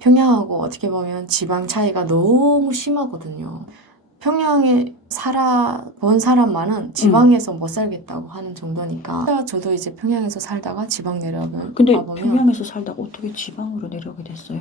평양하고 어떻게 보면 지방 차이가 너무 심하거든요. 평양에 살아본 사람만은 지방에서 못 살겠다고 하는 정도니까 저도 이제 평양에서 살다가 지방 내려가면 근데 와보면 평양에서 살다가 어떻게 지방으로 내려오게 됐어요?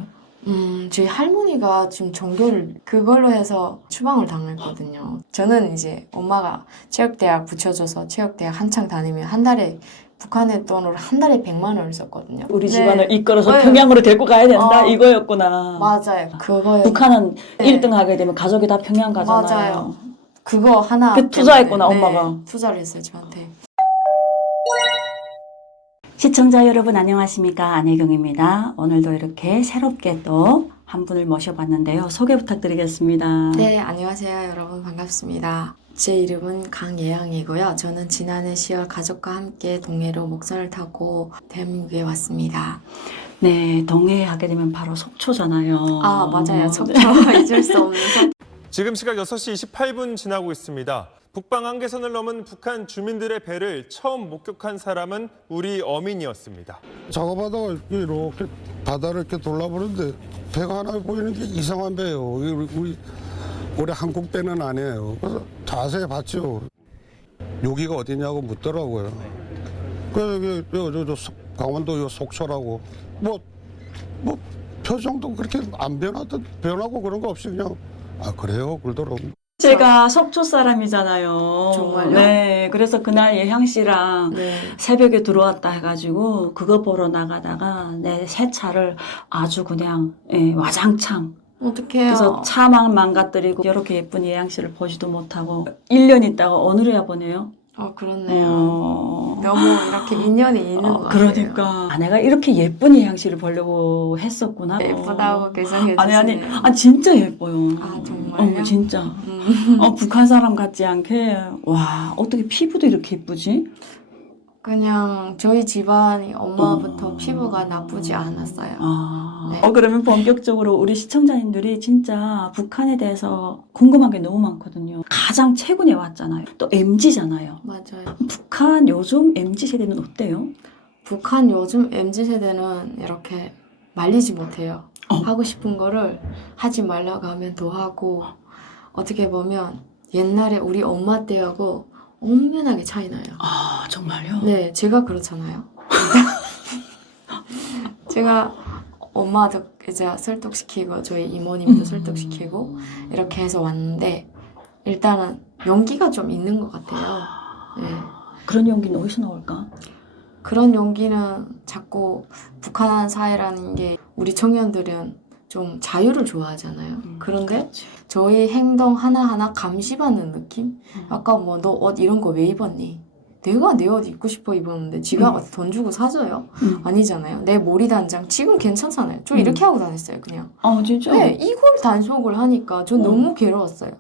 저희 할머니가 지금 종교를 그걸로 해서 추방을 당했거든요. 저는 이제 엄마가 체육대학 붙여줘서 체육대학 한창 다니면 한 달에 북한의 돈으로 한 달에 100만 원을 썼거든요. 우리 네. 집안을 이끌어서 네. 평양으로 데리고 가야 된다 이거였구나. 맞아요. 그거에 북한은 네. 1등 하게 되면 가족이 다 평양 가잖아요. 맞아요. 그거 하나 그 투자했구나, 때문에, 엄마가. 투자를 했어요, 저한테. 시청자 여러분 안녕하십니까, 안혜경입니다. 오늘도 이렇게 새롭게 또 한 분을 모셔봤는데요. 소개 부탁드리겠습니다. 네, 안녕하세요, 여러분. 반갑습니다. 제 이름은 강예영이고요. 저는 지난해 10월 가족과 함께 동해로 목선을 타고 대한민국에 왔습니다. 네, 동해 하게 되면 바로 속초잖아요. 아, 맞아요. 속초 잊을 수 없는 속초. 지금 시각 6시 28분 지나고 있습니다. 북방 한계선을 넘은 북한 주민들의 배를 처음 목격한 사람은 우리 어민이었습니다. 작업하다가 이렇게 바다를 이렇게 돌아보는데 배가 하나 보이는 게 이상한 배예요. 우리 한국 배는 아니에요. 그래서 자세히 봤죠. 여기가 어디냐고 묻더라고요. 그래서 여기 강원도 요 속초라고 뭐 표정도 그렇게 안 변하고 그런 거 없이 그냥 아 그래요 그러더라고요. 제가 속초 사람이잖아요. 정말요? 네, 그래서 그날 예향 씨랑 네. 새벽에 들어왔다 해가지고 그거 보러 나가다가 내 새 차를 아주 그냥 와장창 어떡해요. 그래서 차만 망가뜨리고 이렇게 예쁜 예향 씨를 보지도 못하고 1년 있다가 오늘이야 보네요. 그렇네요. 너무 이렇게 인연이 있는 것 같아요. 그러니까 내가 이렇게 예쁜 예향 씨를 보려고 했었구나. 예쁘다고 개성해 아니 주시네요. 진짜 예뻐요. 아, 정말요? 진짜. 북한 사람 같지 않게 와 어떻게 피부도 이렇게 예쁘지? 그냥 저희 집안이 엄마부터 피부가 나쁘지 않았어요. 네. 그러면 본격적으로 우리 시청자님들이 진짜 북한에 대해서 궁금한 게 너무 많거든요. 가장 최근에 왔잖아요. 또 MZ잖아요. 맞아요. 북한 요즘 MZ 세대는 어때요? 북한 요즘 MZ세대는 이렇게 말리지 못해요. 하고 싶은 거를 하지 말라고 하면 더 하고 어떻게 보면 옛날에 우리 엄마 때하고 엄연하게 차이 나요. 아 정말요? 네, 제가 그렇잖아요. 제가 엄마도 이제 설득시키고 저희 이모님도 설득시키고 이렇게 해서 왔는데 일단은 용기가 좀 있는 것 같아요. 네. 그런 용기는 어디서 나올까? 그런 용기는 자꾸 북한 사회라는 게 우리 청년들은 좀 자유를 좋아하잖아요. 그런데 그렇지. 저희 행동 하나하나 감시받는 느낌? 아까 뭐 너 옷 이런 거 왜 입었니? 내가 내 옷 입고 싶어 입었는데 지가 가서 돈 주고 사줘요? 아니잖아요. 내 머리 단장 지금 괜찮잖아요. 저 이렇게 하고 다녔어요 그냥. 진짜? 네, 이걸 단속을 하니까 저 너무 괴로웠어요.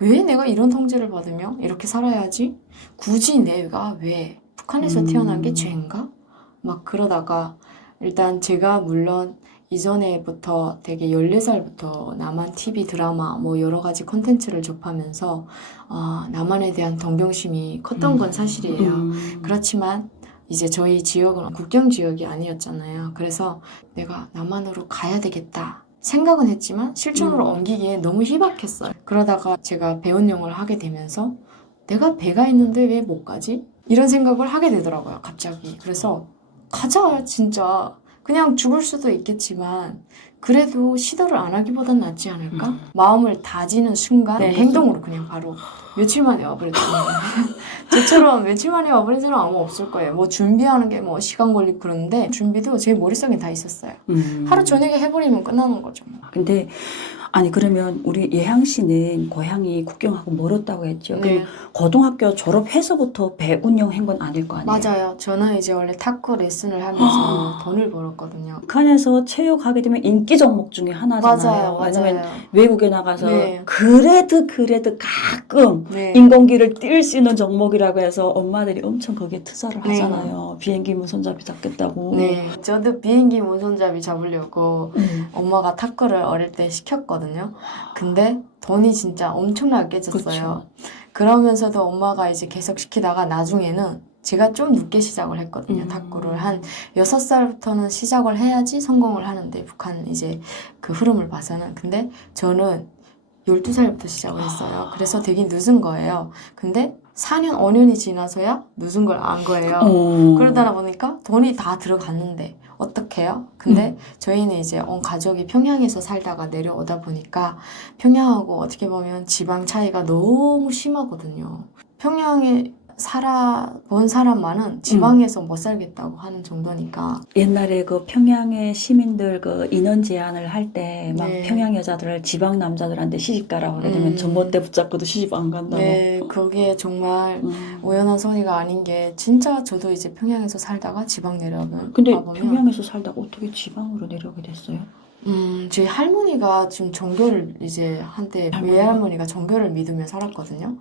왜 내가 이런 통제를 받으며 이렇게 살아야지? 굳이 내가 왜 북한에서 태어난 게 죄인가? 막 그러다가 일단 제가 물론 이전에부터 되게 14살부터 남한 TV 드라마 뭐 여러 가지 콘텐츠를 접하면서 남한에 대한 동경심이 컸던 건 사실이에요. 그렇지만 이제 저희 지역은 국경 지역이 아니었잖아요. 그래서 내가 남한으로 가야 되겠다 생각은 했지만 실천으로 옮기기에 너무 희박했어요. 그러다가 제가 배운용을 하게 되면서 내가 배가 있는데 왜 못 가지? 이런 생각을 하게 되더라고요, 갑자기. 그래서 가자, 진짜. 그냥 죽을 수도 있겠지만 그래도 시도를 안 하기보단 낫지 않을까? 마음을 다지는 순간 내 행동으로 그냥 바로 며칠 만에 와버렸잖아요. 저처럼 며칠 만에 와버린 사람 아무 없을 거예요. 뭐 준비하는 게 뭐 시간 걸리고 그러는데 준비도 제 머릿속에 다 있었어요. 하루 저녁에 해버리면 끝나는 거죠. 근데 아니 그러면 우리 예향 씨는 고향이 국경하고 멀었다고 했죠. 네. 그럼 고등학교 졸업해서부터 배 운영한 건 아닐 거 아니에요? 맞아요. 저는 이제 원래 탁구 레슨을 하면서 돈을 벌었거든요. 북한에서 체육하게 되면 인기 종목 중에 하나잖아요. 맞아요. 왜냐면 외국에 나가서 네. 그래도 가끔 네. 인공기를 뛸 수 있는 종목이라고 해서 엄마들이 엄청 거기에 투자를 네. 하잖아요. 비행기 무손잡이 잡겠다고. 네. 저도 비행기 무손잡이 잡으려고 엄마가 탁구를 어릴 때 시켰거든요. 근데 돈이 진짜 엄청나게 깨졌어요. 그쵸. 그러면서도 엄마가 이제 계속 시키다가 나중에는 제가 좀 늦게 시작을 했거든요. 탁구를 한 6살부터는 시작을 해야지 성공을 하는데 북한 이제 그 흐름을 봐서는. 근데 저는 12살부터 시작을 했어요. 그래서 되게 늦은 거예요. 근데 4년, 5년이 지나서야 늦은 걸 안 거예요. 그러다 보니까 돈이 다 들어갔는데 어떡해요? 근데 저희는 이제 온 가족이 평양에서 살다가 내려오다 보니까 평양하고 어떻게 보면 지방 차이가 너무 심하거든요. 평양에 살아본 사람만은 지방에서 못 살겠다고 하는 정도니까. 옛날에 그 평양의 시민들 그 인원 제한을 할 때 막 네. 평양 여자들을 지방 남자들한테 시집 가라고 그래 되면 전봇대 붙잡고도 시집 안 간다고. 네, 그게 정말 우연한 소리가 아닌 게 진짜 저도 이제 평양에서 살다가 지방 내려오면 근데 와보면 평양에서 살다가 어떻게 지방으로 내려오게 됐어요? 저희 할머니가 지금 종교를 이제 한때 외할머니가 종교를 믿으며 살았거든요.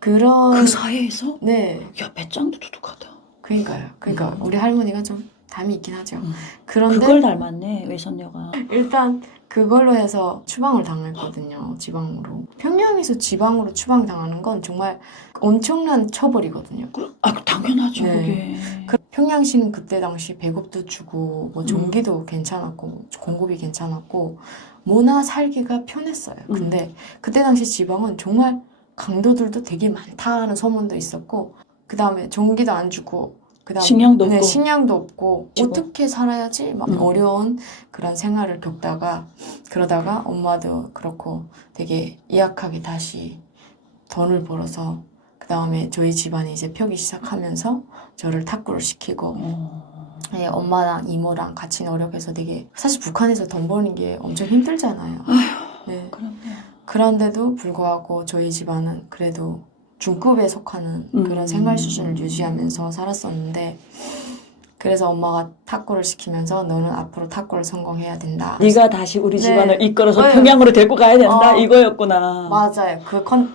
그런 그 사이에서? 네, 야, 배짱도 두둑하다. 그러니까요. 그러니까 우리 할머니가 좀 담이 있긴 하죠. 그런데 그걸 닮았네, 외손녀가. 일단 그걸로 해서 추방을 당했거든요. 지방으로. 평양에서 지방으로 추방당하는 건 정말 엄청난 처벌이거든요. 아, 당연하죠, 네. 그게. 평양시는 그때 당시 배급도 주고 뭐 전기도 괜찮았고 공급이 괜찮았고 뭐나 살기가 편했어요. 근데 그때 당시 지방은 정말 강도들도 되게 많다는 소문도 있었고 그 다음에 전기도 안 주고 그다음에 식량도 네, 없고. 식량도 없고 지금. 어떻게 살아야지 막 어려운 그런 생활을 겪다가 그러다가 엄마도 그렇고 되게 약하게 다시 돈을 벌어서 그 다음에 저희 집안이 이제 펴기 시작하면서 저를 탁구를 시키고 네, 엄마랑 이모랑 같이 노력해서 되게 사실 북한에서 돈 버는 게 엄청 힘들잖아요. 네. 그럼요. 그런데도 불구하고 저희 집안은 그래도 중급에 속하는 그런 생활 수준을 유지하면서 살았었는데 그래서 엄마가 탁구를 시키면서 너는 앞으로 탁구를 성공해야 된다. 네가 다시 우리 네. 집안을 이끌어서 네. 평양으로 데리고 가야 된다, 어. 이거였구나. 맞아요.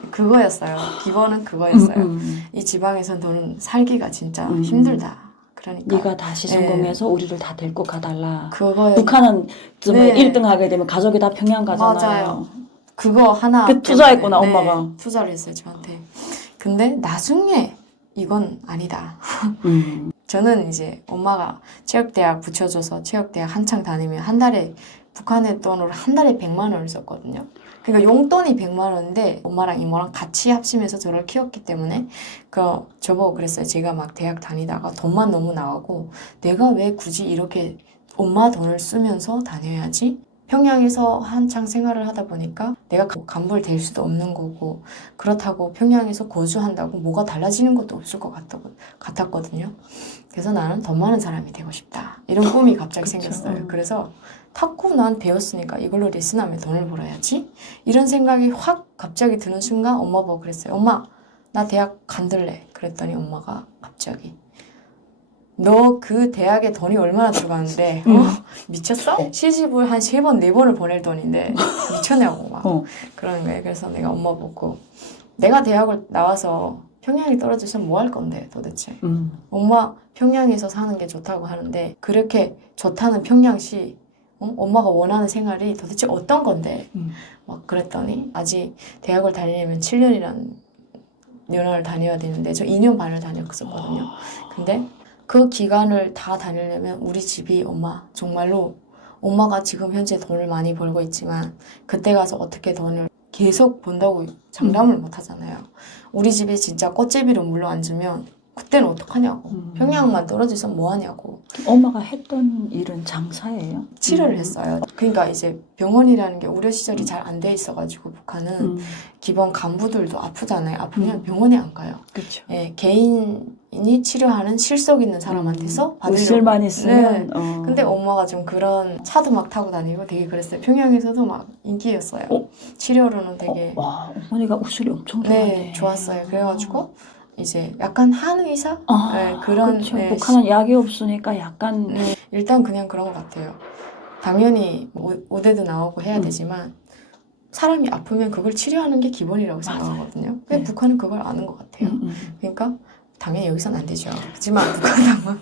그거였어요. 기본은 그거였어요. 이 지방에서 너는 살기가 진짜 힘들다. 그러니까 네가 다시 네. 성공해서 우리를 다 데리고 가달라. 그거에 북한은 좀 네. 1등 하게 되면 가족이 다 평양 가잖아요. 맞아요. 그거 하나 그 투자했구나, 때문에, 엄마가. 투자를 했어요 저한테. 근데 나중에 이건 아니다. 저는 이제 엄마가 체육대학 붙여줘서 체육대학 한창 다니면 한 달에 북한의 돈으로 한 달에 100만 원을 썼거든요. 그러니까 용돈이 100만 원인데 엄마랑 이모랑 같이 합심해서 저를 키웠기 때문에 저보고 그랬어요. 제가 막 대학 다니다가 돈만 너무 나가고 내가 왜 굳이 이렇게 엄마 돈을 쓰면서 다녀야지? 평양에서 한창 생활을 하다 보니까 내가 간부를 될 수도 없는 거고 그렇다고 평양에서 거주한다고 뭐가 달라지는 것도 없을 것 같았거든요. 그래서 나는 돈 많은 사람이 되고 싶다. 이런 꿈이 갑자기 그쵸. 생겼어요. 그래서 탁구 난 배웠으니까 이걸로 레슨하면 돈을 벌어야지. 이런 생각이 확 갑자기 드는 순간 엄마 보고 그랬어요. 엄마, 나 대학 간들래. 그랬더니 엄마가 갑자기 너 그 대학에 돈이 얼마나 들어가는데 미쳤어? 시집을 한 3번, 4번을 보낼 돈인데 미쳤냐고 막 그러는 거예요. 그래서 내가 엄마 보고 내가 대학을 나와서 평양에 떨어져서 뭐 할 건데 도대체. 엄마 평양에서 사는 게 좋다고 하는데 그렇게 좋다는 평양시 엄마가 원하는 생활이 도대체 어떤 건데 막 그랬더니 아직 대학을 다니려면 7년이라는 연화를 다녀야 되는데 저 2년 반을 다녔었거든요. 근데 그 기간을 다 다니려면 우리 집이 정말로 엄마가 지금 현재 돈을 많이 벌고 있지만 그때 가서 어떻게 돈을 계속 번다고 장담을 못 하잖아요. 우리 집이 진짜 꽃제비로 물러앉으면 그때는 어떡하냐고. 평양만 떨어져서 뭐 하냐고. 엄마가 했던 일은 장사예요? 치료를 했어요. 그러니까 이제 병원이라는 게 의료 시설이 잘 안 돼 있어가지고 북한은 기본 간부들도 아프잖아요. 아프면 병원에 안 가요. 그렇죠. 예, 개인이 치료하는 실속 있는 사람한테서 받으려고. 의술만 있으면. 네. 근데 엄마가 좀 그런 차도 막 타고 다니고 되게 그랬어요. 평양에서도 막 인기였어요. 치료로는 되게 와, 어머니가 의술이 엄청 좋았네. 네, 좋았어요. 그래가지고 이제 약간 한의사? 아, 네, 그런 그렇죠. 네, 북한은 약이 없으니까 약간 네, 일단 그냥 그런 것 같아요. 당연히 의대도 나오고 해야 되지만 사람이 아프면 그걸 치료하는 게 기본이라고 생각하거든요. 근데 네. 북한은 그걸 아는 것 같아요. 그러니까 당연히 여기선 안 되죠. 그렇지만 북한은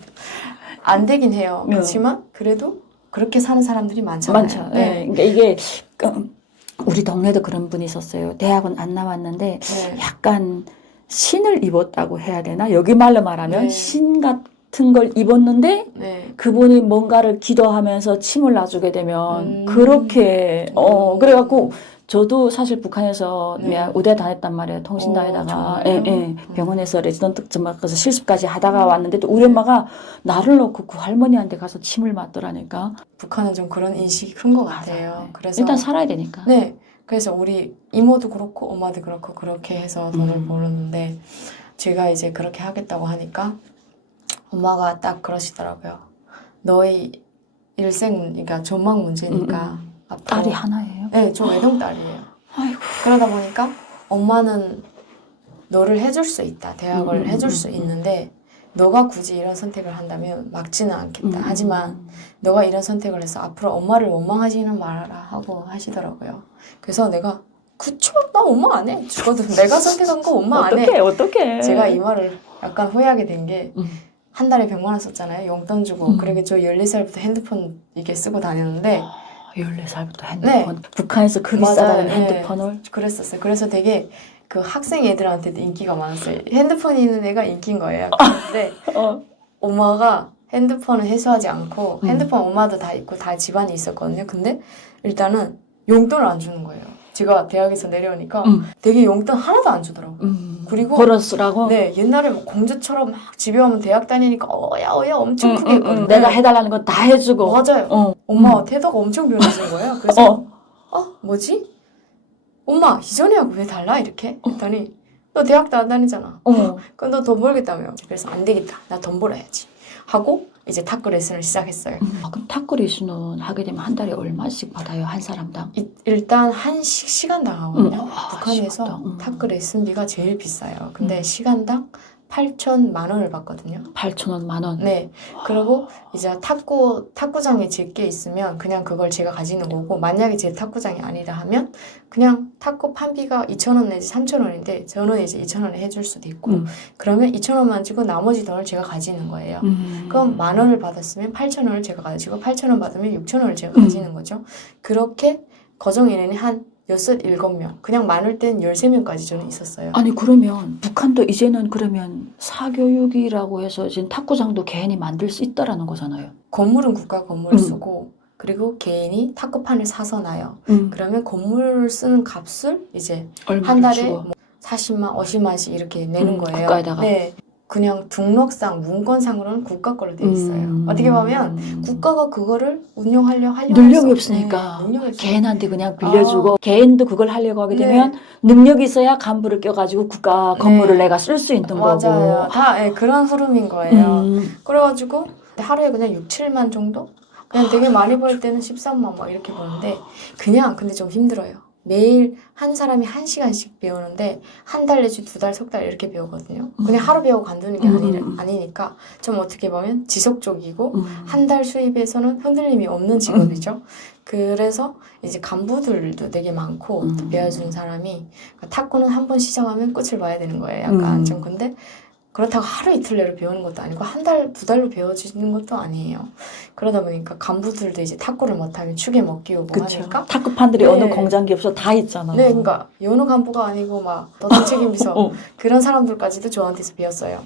안 되긴 해요. 그렇지만 그래도 그렇게 사는 사람들이 많잖아요. 많죠. 네. 그러니까 이게 우리 동네도 그런 분이 있었어요. 대학은 안 나왔는데 네. 약간 신을 입었다고 해야 되나? 여기 말로 말하면 네. 신 같은 걸 입었는데 네. 그분이 뭔가를 기도하면서 침을 놔주게 되면 그렇게 그래갖고 저도 사실 북한에서 네. 의대 다녔단 말이에요. 통신 다니다가 정말요? 병원에서 레지던트 가서 실습까지 하다가 왔는데 또 우리 엄마가 나를 놓고 그 할머니한테 가서 침을 맞더라니까. 북한은 좀 그런 인식이 큰 것 같아요. 맞아요. 그래서 일단 살아야 되니까. 네. 그래서 우리 이모도 그렇고 엄마도 그렇고 그렇게 해서 돈을 벌었는데 제가 이제 그렇게 하겠다고 하니까 엄마가 딱 그러시더라고요. 너의 일생, 그러니까 전망 문제니까 앞으로 딸이 하나예요? 네, 저 외동딸이에요. 아이고. 그러다 보니까 엄마는 너를 해줄 수 있다. 대학을 해줄 수 있는데 너가 굳이 이런 선택을 한다면 막지는 않겠다. 하지만 너가 이런 선택을 해서 앞으로 엄마를 원망하지는 말아라 하고 하시더라고요. 그래서 내가 그쵸? 나 원망 안 해. 죽어도 내가 선택한 거 원망 안 해. 어떡해. 제가 이 말을 약간 후회하게 된 게 한 달에 100만 원 썼잖아요. 용돈 주고. 그리고 저 14살부터 핸드폰 이게 쓰고 다녔는데 14살부터 핸드폰. 네. 북한에서 그 맞아요. 비싸다는 네. 핸드폰을. 그랬었어요. 그래서 되게 그 학생 애들한테도 인기가 많았어요. 핸드폰 있는 애가 인기인 거예요. 근데 엄마가 핸드폰을 해소하지 않고 핸드폰 엄마도 다 있고 다 집안이 있었거든요. 근데 일단은 용돈을 안 주는 거예요. 제가 대학에서 내려오니까 되게 용돈 하나도 안 주더라고요. 그리고 벌었으라고? 네, 옛날에 뭐 공주처럼 막 집에 오면 대학 다니니까 어야 엄청 크게 했거든요. 내가 해달라는 건 다 해주고. 맞아요. 엄마 태도가 엄청 변해진 거예요. 그래서 뭐지? 엄마 이전에하고 왜 달라 이렇게 했더니 너 대학도 안 다니잖아. 그럼 너 돈 벌겠다며. 그래서 안 되겠다. 나 돈 벌어야지 하고 이제 탁구 레슨을 시작했어요. 그럼 탁구 레슨은 하게 되면 한 달에 얼마씩 받아요? 한 사람당? 일단 한 시간당 하거든요. 북한에서 시간당. 탁구 레슨비가 제일 비싸요. 근데 시간당 8,000만 원을 받거든요. 8,000원, 만 원. 네. 그리고 이제 탁구장에 제게 있으면 그냥 그걸 제가 가지는 거고, 만약에 제 탁구장이 아니다 하면 그냥 탁구 판비가 2,000원 내지 3,000원인데 저는 이제 2,000원에 해줄 수도 있고, 그러면 2,000원만 주고 나머지 돈을 제가 가지는 거예요. 그럼 10,000원을 받았으면 8,000원을 제가 가지고 8,000원 받으면 6,000원을 제가 가지는 거죠. 그렇게 거정인원이 한 6, 7명, 그냥 많을 땐 13명까지 저는 있었어요. 아니 그러면 북한도 이제는 그러면 사교육이라고 해서 지금 탁구장도 개인이 만들 수 있다라는 거잖아요. 건물은 국가 건물을 쓰고, 그리고 개인이 탁구판을 사서 놔요. 그러면 건물을 쓰는 값을 이제 얼마를 한 달에 주고. 뭐 40만, 50만씩 이렇게 내는 거예요. 국가에다가. 네. 그냥 등록상, 문건상으로는 국가 걸로 돼 있어요. 어떻게 보면 국가가 그거를 운영하려고 능력이 없으니까 개인한테 그냥 빌려주고 개인도 그걸 하려고 하게 되면 능력이 있어야 간부를 껴가지고 국가 건물을 내가 쓸 수 있는 맞아요. 거고. 다 그런 흐름인 거예요. 그래가지고 하루에 그냥 6, 7만 정도? 그냥 되게 많이 벌 때는 13만 막 이렇게 버는데 근데 좀 힘들어요. 매일 한 사람이 1시간씩 배우는데 한 달 내지 2달, 3달 이렇게 배우거든요. 그냥 하루 배우고 관두는 게 아니니까 좀 어떻게 보면 지속적이고 한 달 수입에서는 흔들림이 없는 직업이죠. 그래서 이제 간부들도 되게 많고 배워주는 사람이 탁구는 한 번 시작하면 끝을 봐야 되는 거예요. 약간 좀 근데 그렇다고 하루 이틀 내로 배우는 것도 아니고 한 달, 2달로 배워지는 것도 아니에요. 그러다 보니까 간부들도 이제 탁구를 못하면 축에 못 끼우고 그쵸. 하니까 탁구판들이 네. 어느 공장기 없어 다 있잖아. 네, 그러니까 연호 간부가 아니고 막 노동 책임 비서 그런 사람들까지도 저한테서 배웠어요.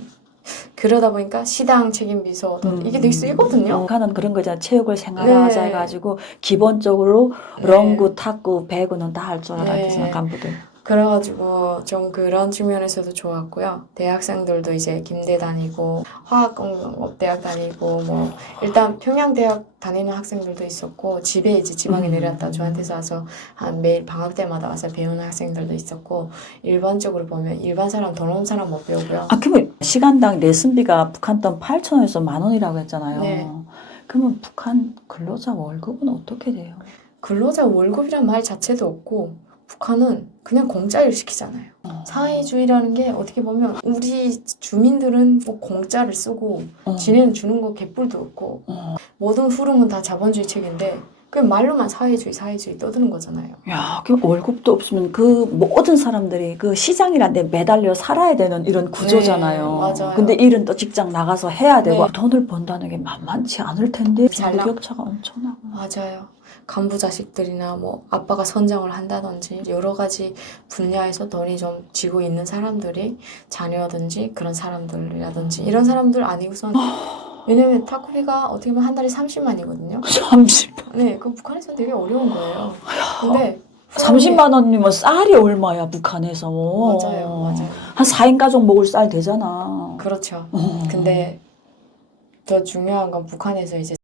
그러다 보니까 시당 책임 비서 이게 되게 쓰이거든요. 북한은 그런 거잖아. 체육을 생활하자 해가지고 기본적으로 런구, 탁구, 배구는 다 할 줄 알아야 간부들. 그래가지고 좀 그런 측면에서도 좋았고요. 대학생들도 이제 김대 다니고 화학공업대학 다니고 뭐 일단 평양대학 다니는 학생들도 있었고 집에 이제 지방에 내려왔다 저한테서 와서 한 매일 방학 때마다 와서 배우는 학생들도 있었고 일반적으로 보면 일반 사람 돈 없는 사람 못 배우고요. 그러면 시간당 레슨비가 북한 돈 8,000원에서 10,000원이라고 했잖아요. 네. 그러면 북한 근로자 월급은 어떻게 돼요? 근로자 월급이란 말 자체도 없고 북한은 그냥 공짜를 시키잖아요. 사회주의라는 게 어떻게 보면 우리 주민들은 뭐 공짜를 쓰고 지네는 주는 거 개뿔도 없고 모든 흐름은 다 자본주의 체계인데 그냥 말로만 사회주의 떠드는 거잖아요. 야, 그 월급도 없으면 그 모든 사람들이 그 시장이란 데 매달려 살아야 되는 이런 구조잖아요. 네, 맞아요. 근데 일은 또 직장 나가서 해야 되고 네. 돈을 번다는 게 만만치 않을 텐데 잘 나- 격차가 엄청나고. 맞아요. 간부 자식들이나 뭐 아빠가 선장을 한다든지 여러 가지 분야에서 돈이 좀 쥐고 있는 사람들이 자녀든지 그런 사람들이라든지 이런 사람들 아니고선 왜냐면 탁구비가 어떻게 보면 한 달에 30만이거든요. 30만. 네, 그 북한에서 되게 어려운 거예요. 근데 30만 원이면 쌀이 얼마야, 북한에서. 맞아요. 한 4인 가족 먹을 쌀 되잖아. 그렇죠. 근데 더 중요한 건 북한에서 이제